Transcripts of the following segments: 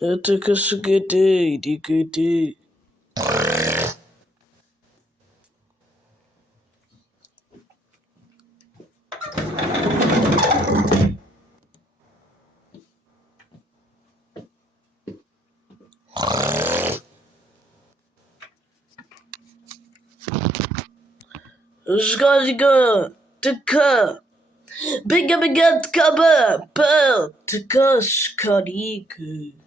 Atakasugete, dikete. Zgazga, taka. Biga, tkaba, per, takas, kadiku.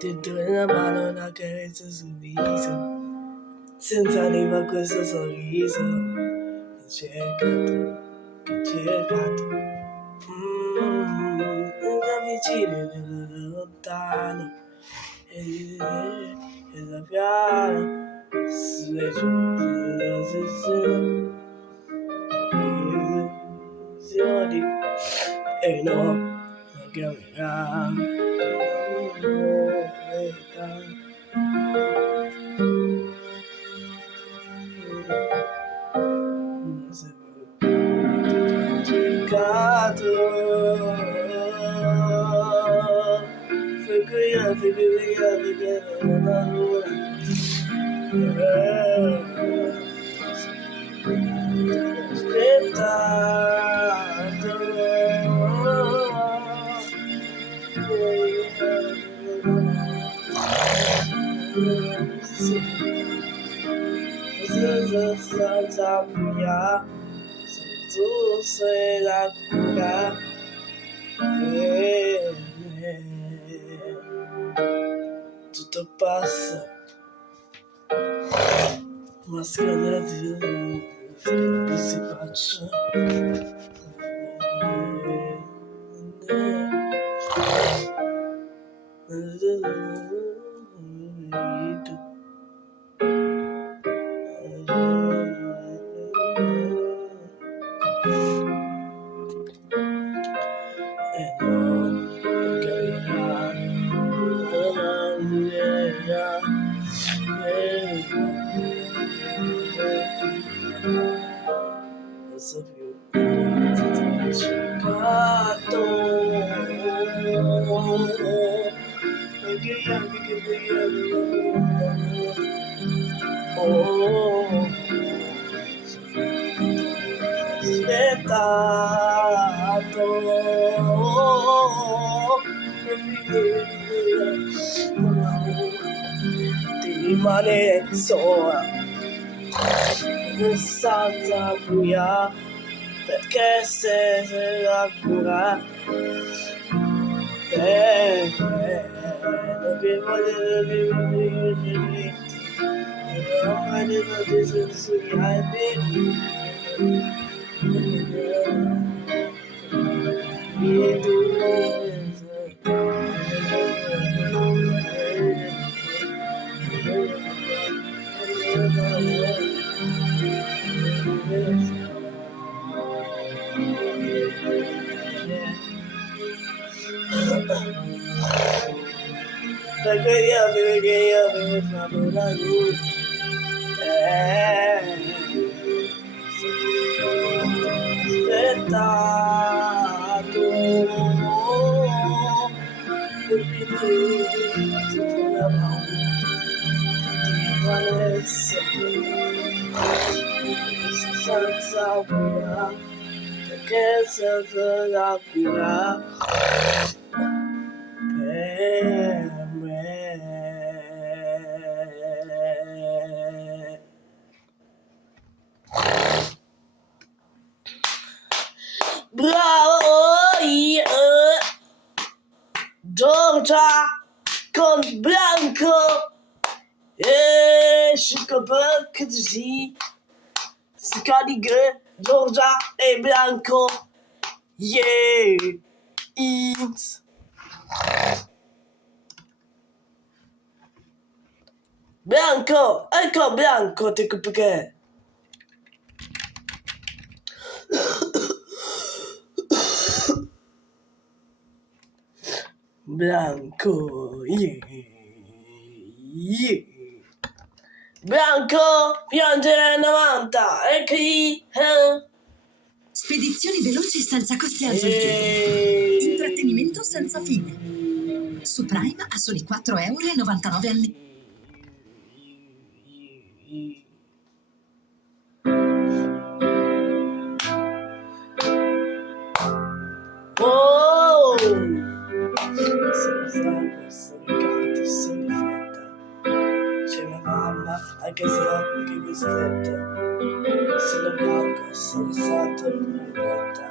Tintura mano na carezza sul viso, senza anima questo sorriso, che cercato, da vicino e da lontano, e da piano, e no, capirà. Santa Maria, tu sei la cura, tutto passa, ma scadati si faccia. Rimane sola senza buia perché se la cura non che voglio vivere non voglio dire sui e tu perché io mi fanno la luce aspettato per finire tutta la paura senza cura perché senza la cura per me. rosa con bianco e scopo così scadighe rosa e bianco yeah ins bianco ecco bianco te perché bianco yeah. Bianco piange 90 e chi Spedizioni veloci senza costi aggiuntivi. Intrattenimento senza fine. Su Prime a soli 4,99 € al mese. oh sono stanco, sono carico, sono di fretta. C'è mia mamma anche se che mi stretta. Sono bianco, sono stato come porta.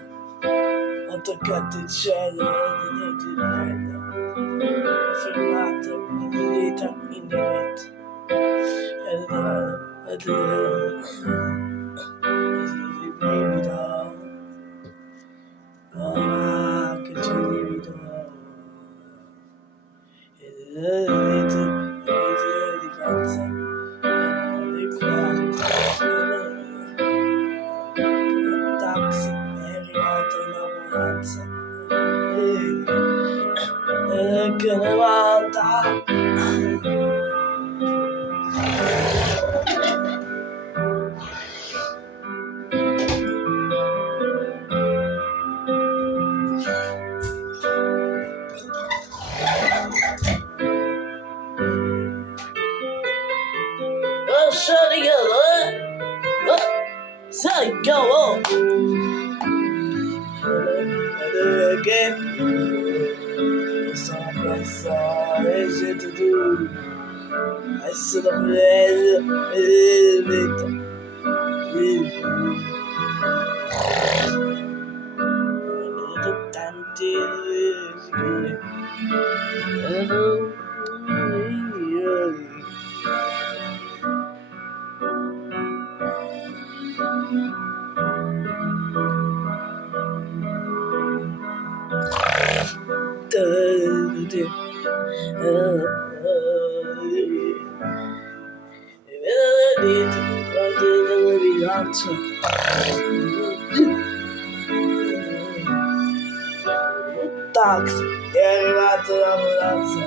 Ho toccato il cielo di merda. Ho fermato la mia vita in diretta. Ed brivido. Ah, che c'è brivido. Ed di cazzo. Di qua. Taxi è arrivato in ambulanza che 90 oh shawty go say go again sono pensa e c'è tu I sono bello e vita tanti taxi è arrivato l'ambulanza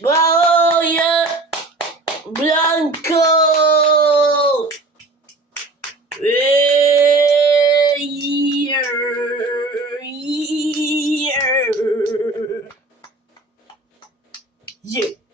bravo yeah Bianco yeah